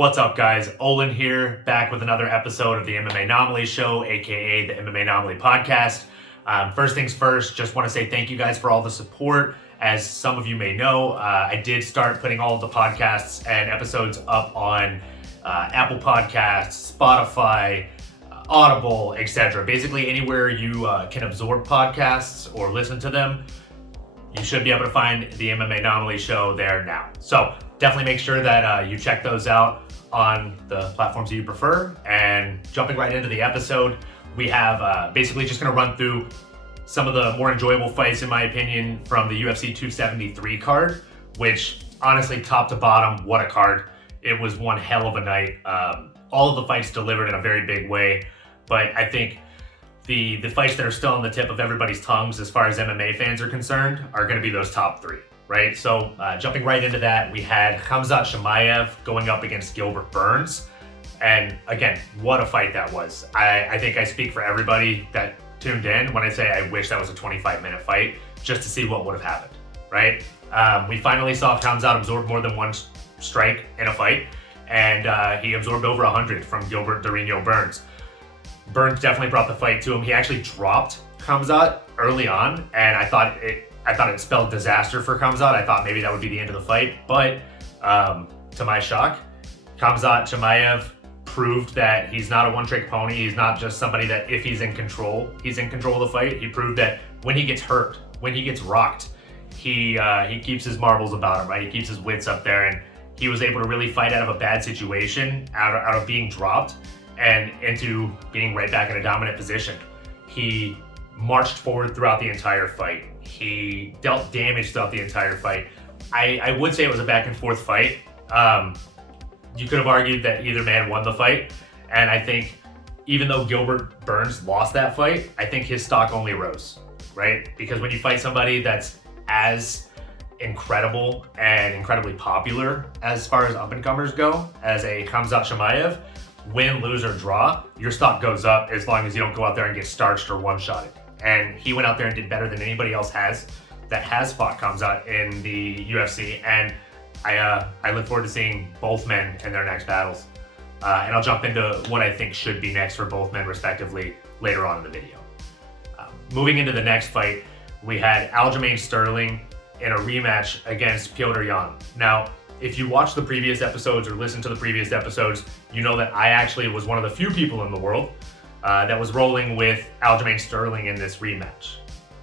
What's up, guys? Olin here, back with another episode of the MMAnomaly show, aka the MMAnomaly podcast. First things first, just want to say thank you guys for all the support. As some of you may know, I did start putting all of the podcasts and episodes up on Apple Podcasts, Spotify, Audible, etc. Basically anywhere you can absorb podcasts or listen to them, you should be able to find the MMAnomaly show there now. So definitely make sure that you check those out on the platforms that you prefer. And jumping right into the episode, we have basically just going to run through some of the more enjoyable fights, in my opinion, from the UFC 273 card, which honestly, top to bottom, what a card. It was one hell of a night. All of the fights delivered in a very big way, but I think the fights that are still on the tip of everybody's tongues as far as MMA fans are concerned are going to be those top three, right? So jumping right into that, we had Khamzat Chimaev going up against Gilbert Burns. And again, what a fight that was. I think I speak for everybody that tuned in when I say I wish that was a 25-minute fight just to see what would have happened, right? We finally saw Khamzat absorb more than one strike in a fight, and he absorbed over 100 from Gilbert Burns. Burns definitely brought the fight to him. He actually dropped Khamzat early on, and I thought it spelled disaster for Khamzat. I thought maybe that would be the end of the fight, but to my shock, Khamzat Chimaev proved that he's not a one-trick pony. He's not just somebody that if he's in control of the fight. He proved that when he gets hurt, when he gets rocked, he keeps his marbles about him, right? He keeps his wits up there, and he was able to really fight out of a bad situation, out of being dropped, and into being right back in a dominant position. He marched forward throughout the entire fight. He dealt damage throughout the entire fight. I would say it was a back and forth fight. You could have argued that either man won the fight, and I think even though Gilbert Burns lost that fight, I think his stock only rose, right? Because when you fight somebody that's as incredible and incredibly popular as far as up-and-comers go, as a Khamzat Chimaev, win, lose, or draw, your stock goes up as long as you don't go out there and get starched or one-shotted. And he went out there and did better than anybody else that has fought Khamzat in the UFC, and I look forward to seeing both men in their next battles. And I'll jump into what I think should be next for both men respectively later on in the video. Moving into the next fight, we had Aljamain Sterling in a rematch against Petr Yan. Now, if you watch the previous episodes or listen to the previous episodes, you know that I actually was one of the few people in the world that was rolling with Aljamain Sterling in this rematch.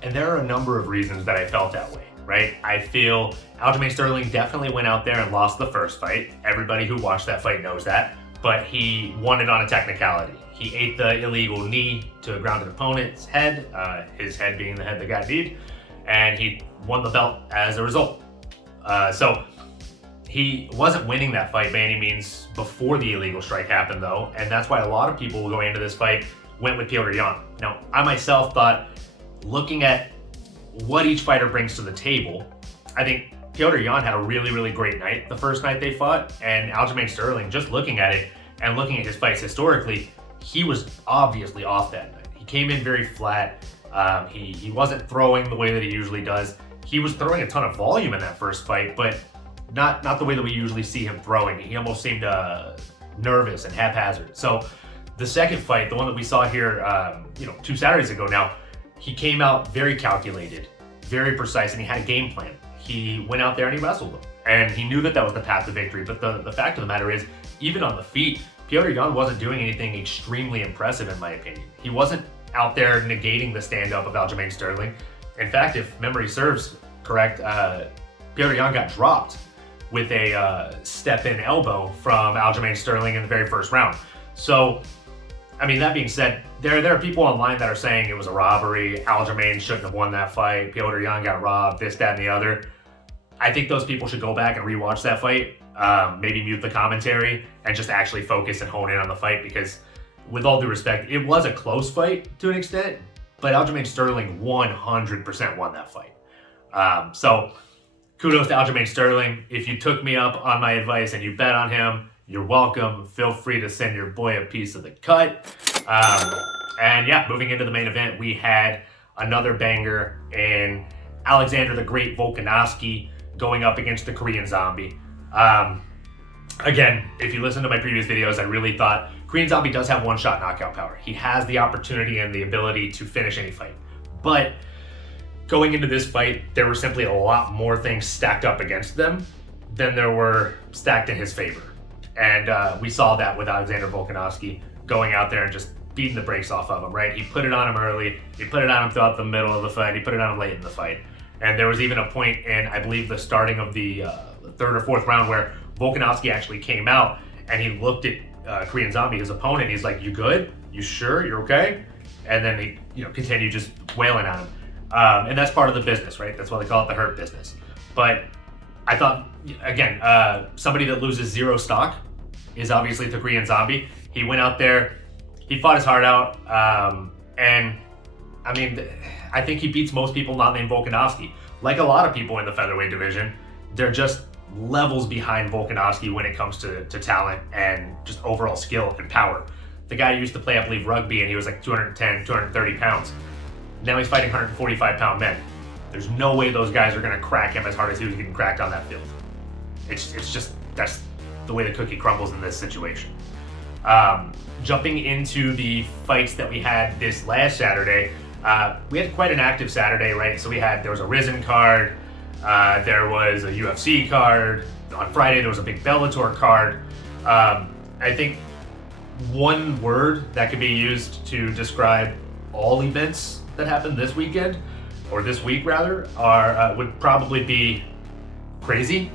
And there are a number of reasons that I felt that way, right? I feel Aljamain Sterling definitely went out there and lost the first fight. Everybody who watched that fight knows that, but he won it on a technicality. He ate the illegal knee to a grounded opponent's head, his head being the head that got kneed, and he won the belt as a result. So he wasn't winning that fight by any means before the illegal strike happened, though, and that's why a lot of people going into this fight went with Petr Yan. Now, I myself thought, looking at what each fighter brings to the table, I think Petr Yan had a really, really great night the first night they fought, and Aljamain Sterling, just looking at it and looking at his fights historically, he was obviously off that night. He came in very flat. He wasn't throwing the way that he usually does. He was throwing a ton of volume in that first fight, but not the way that we usually see him throwing. He almost seemed nervous and haphazard. So the second fight, the one that we saw here 2 Saturdays ago now, he came out very calculated, very precise, and he had a game plan. He went out there and he wrestled him, and he knew that was the path to victory. But the fact of the matter is, even on the feet, Petr Yan wasn't doing anything extremely impressive, in my opinion. He wasn't out there negating the stand-up of Aljamain Sterling. In fact, if memory serves correct, Petr Yan got dropped with a step-in elbow from Aljamain Sterling in the very first round. So, I mean, that being said, there are people online that are saying it was a robbery, Aljamain shouldn't have won that fight, Petr Yan got robbed, this, that, and the other. I think those people should go back and rewatch that fight, maybe mute the commentary, and just actually focus and hone in on the fight, because with all due respect, it was a close fight to an extent, but Aljamain Sterling 100% won that fight. So kudos to Aljamain Sterling. If you took me up on my advice and you bet on him, you're welcome. Feel free to send your boy a piece of the cut. And yeah, moving into the main event, we had another banger in Alexander the Great Volkanovski going up against the Korean Zombie. Again, if you listen to my previous videos, I really thought Korean Zombie does have one-shot knockout power. He has the opportunity and the ability to finish any fight. But going into this fight, there were simply a lot more things stacked up against them than there were stacked in his favor. And we saw that with Alexander Volkanovski going out there and just beating the brakes off of him, right? He put it on him early, he put it on him throughout the middle of the fight, he put it on him late in the fight. And there was even a point in, I believe, the starting of the third or fourth round where Volkanovski actually came out and he looked at Korean Zombie, his opponent. He's like, "You good? You sure? You're okay?" And then he, continued just wailing on him. And that's part of the business, right? That's why they call it the hurt business. But I thought, again, somebody that loses zero stock is obviously the Korean Zombie. He went out there, he fought his heart out, and I mean, I think he beats most people not named Volkanovski. Like a lot of people in the featherweight division, they're just levels behind Volkanovski when it comes to talent and just overall skill and power. The guy used to play, I believe, rugby, and he was like 210, 230 pounds. Now he's fighting 145-pound men. There's no way those guys are going to crack him as hard as he was getting cracked on that field. It's just, that's the way the cookie crumbles in this situation. Jumping into the fights that we had this last Saturday, we had quite an active Saturday, right? So there was a Risen card, there was a UFC card. On Friday, there was a big Bellator card. I think one word that could be used to describe all events that happened this weekend, or this week rather, would probably be crazy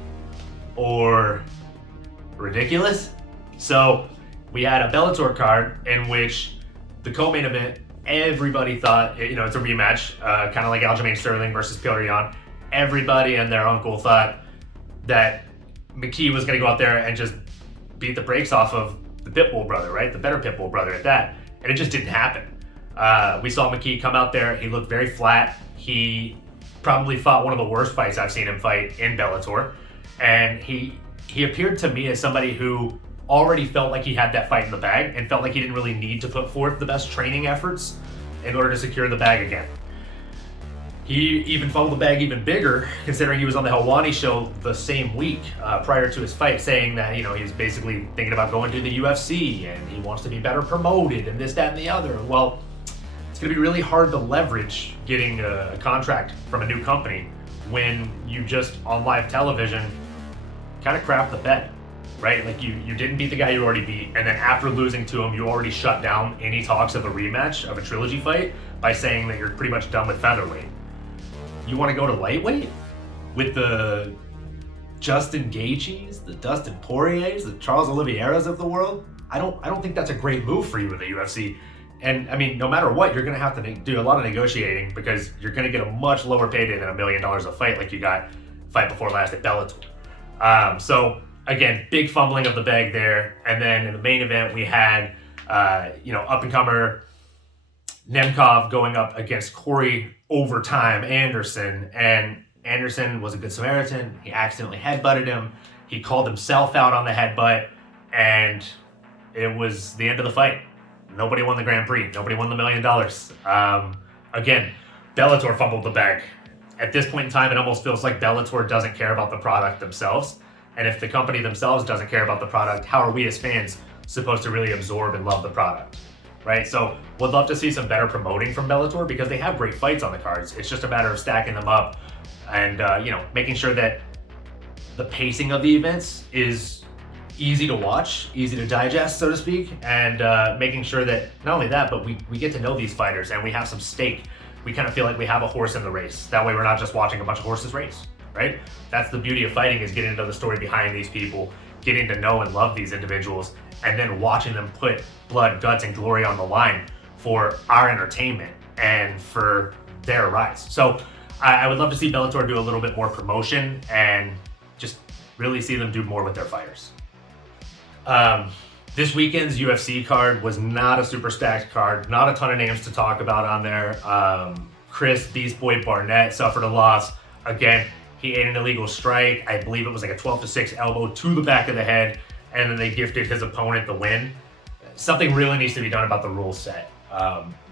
or ridiculous. So we had a Bellator card in which the co-main event, everybody thought, it's a rematch, kind of like Aljamain Sterling versus Petr Yan. Everybody and their uncle thought that McKee was going to go out there and just beat the brakes off of the Pitbull brother, right? The better Pitbull brother at that. And it just didn't happen. We saw McKee come out there. He looked very flat. He probably fought one of the worst fights I've seen him fight in Bellator. And he appeared to me as somebody who already felt like he had that fight in the bag and felt like he didn't really need to put forth the best training efforts in order to secure the bag again. He even fumbled the bag even bigger, considering he was on the Helwani show the same week prior to his fight, saying that, he's basically thinking about going to the UFC and he wants to be better promoted and this, that, and the other. Well, it's going to be really hard to leverage getting a contract from a new company when you just, on live television, kind of crap the bed, right? Like you didn't beat the guy you already beat, and then after losing to him, you already shut down any talks of a rematch of a trilogy fight by saying that you're pretty much done with featherweight. You want to go to lightweight with the Justin Gaethjes, the Dustin Poiriers, the Charles Oliveira's of the world? I don't think that's a great move for you in the UFC. And I mean, no matter what, you're going to have to do a lot of negotiating because you're going to get a much lower payday than $1 million a fight like you got fight before last at Bellator. So again, big fumbling of the bag there. And then in the main event, we had, up-and-comer Nemkov going up against Corey Overtime Anderson. And Anderson was a good Samaritan. He accidentally headbutted him. He called himself out on the headbutt. And it was the end of the fight. Nobody won the Grand Prix. Nobody won the $1 million. Again, Bellator fumbled the bag. At this point in time, it almost feels like Bellator doesn't care about the product themselves. And if the company themselves doesn't care about the product, how are we as fans supposed to really absorb and love the product, right? So would love to see some better promoting from Bellator because they have great fights on the cards. It's just a matter of stacking them up and, making sure that the pacing of the events is easy to watch, easy to digest, so to speak, and making sure that not only that, but we get to know these fighters and we have some stake. We kind of feel like we have a horse in the race. That way we're not just watching a bunch of horses race, right? That's the beauty of fighting, is getting into the story behind these people, getting to know and love these individuals, and then watching them put blood, guts, and glory on the line for our entertainment and for their rise. So I would love to see Bellator do a little bit more promotion and just really see them do more with their fighters. This weekend's UFC card was not a super stacked card. Not a ton of names to talk about on there. Chris Beast Boy Barnett suffered a loss. Again, he ate an illegal strike. I believe it was like a 12-6 elbow to the back of the head, and then they gifted his opponent the win. Something really needs to be done about the rule set.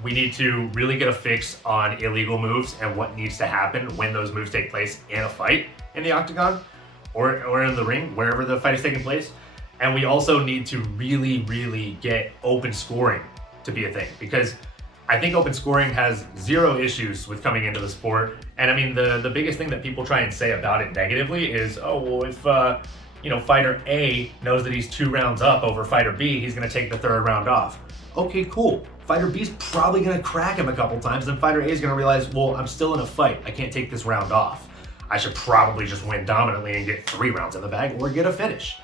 We need to really get a fix on illegal moves and what needs to happen when those moves take place in a fight in the octagon or in the ring, wherever the fight is taking place. And we also need to really, really get open scoring to be a thing, because I think open scoring has zero issues with coming into the sport. And I mean, the biggest thing that people try and say about it negatively is, oh, well, if fighter A knows that he's 2 rounds up over fighter B, he's going to take the 3rd round off. Okay, cool. Fighter B's probably going to crack him a couple times, then fighter A is going to realize, well, I'm still in a fight. I can't take this round off. I should probably just win dominantly and get 3 rounds in the bag or get a finish.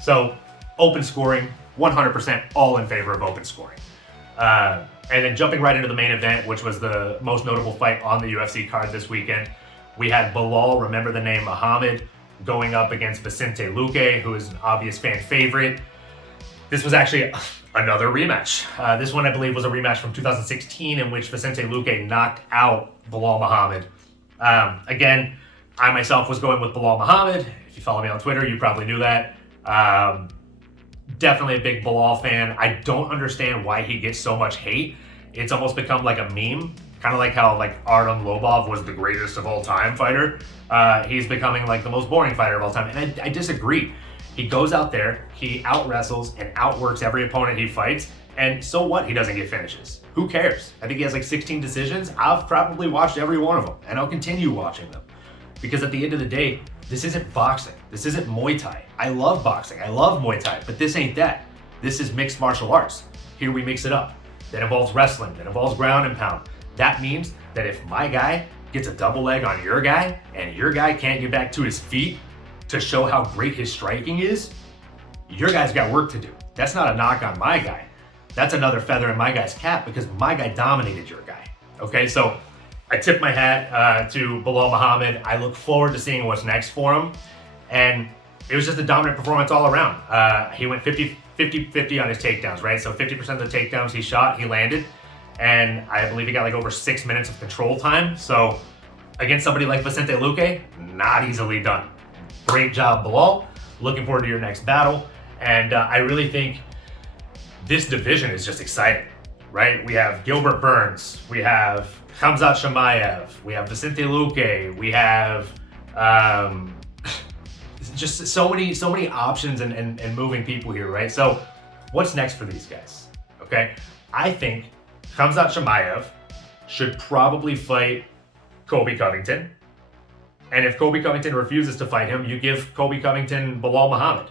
So open scoring, 100% all in favor of open scoring. And then jumping right into the main event, which was the most notable fight on the UFC card this weekend, we had Belal, remember the name, Muhammad, going up against Vicente Luque, who is an obvious fan favorite. This was actually another rematch. This one, I believe, was a rematch from 2016 in which Vicente Luque knocked out Belal Muhammad. Again, I myself was going with Belal Muhammad. If you follow me on Twitter, you probably knew that. Definitely a big Belal fan. I don't understand why he gets so much hate. It's almost become like a meme, kind of like how Artem Lobov was the greatest of all time fighter. He's becoming like the most boring fighter of all time, and I disagree. He goes out there, he out wrestles and outworks every opponent he fights, and so what? He doesn't get finishes. Who cares? I think he has 16 decisions. I've probably watched every one of them, and I'll continue watching them, because at the end of the day, this isn't boxing. This isn't Muay Thai. I love boxing. I love Muay Thai, but this ain't that. This is mixed martial arts. Here we mix it up. That involves wrestling. That involves ground and pound. That means that if my guy gets a double leg on your guy and your guy can't get back to his feet to show how great his striking is, your guy's got work to do. That's not a knock on my guy. That's another feather in my guy's cap, because my guy dominated your guy. Okay, so I tip my hat to Belal Muhammad. I look forward to seeing what's next for him. And it was just a dominant performance all around. He went 50-50 on his takedowns, right? So 50% of the takedowns he shot, he landed. And I believe he got over 6 minutes of control time. So against somebody like Vicente Luque, not easily done. Great job, Belal. Looking forward to your next battle. And I really think this division is just exciting, right? We have Gilbert Burns. We have Khamzat Chimaev, we have Vicente Luque, we have just so many options and moving people here, right? So what's next for these guys? Okay, I think Khamzat Chimaev should probably fight Colby Covington, and if Colby Covington refuses to fight him, you give Colby Covington Belal Muhammad.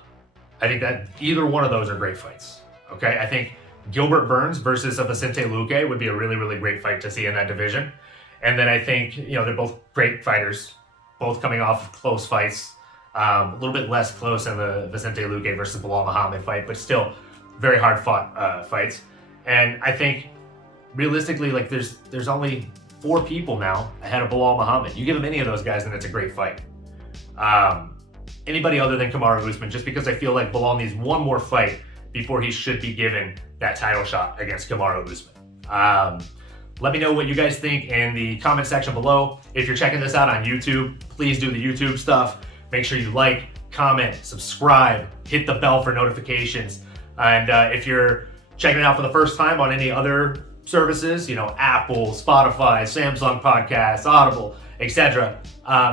I think that either one of those are great fights. Okay, I think Gilbert Burns versus a Vicente Luque would be a really, really great fight to see in that division. And then I think, they're both great fighters, both coming off of close fights. A little bit less close in the Vicente Luque versus Belal Muhammad fight, but still very hard fought fights. And I think realistically, there's only 4 people now ahead of Belal Muhammad. You give him any of those guys and it's a great fight. Anybody other than Kamaru Usman, just because I feel like Belal needs one more fight before he should be given that title shot against Kamaru Usman. Let me know what you guys think in the comment section below. If you're checking this out on YouTube, please do the YouTube stuff. Make sure you like, comment, subscribe, hit the bell for notifications. And if you're checking it out for the first time on any other services, Apple, Spotify, Samsung Podcasts, Audible, etc.,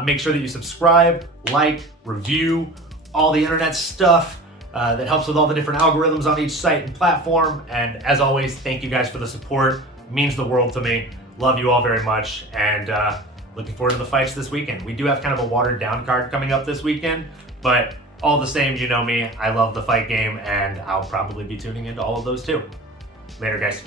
make sure that you subscribe, like, review, all the internet stuff. That helps with all the different algorithms on each site and platform. And as always, thank you guys for the support. It means the world to me. Love you all very much. And looking forward to the fights this weekend. We do have kind of a watered down card coming up this weekend, but all the same, you know me, I love the fight game, and I'll probably be tuning into all of those too. Later, guys.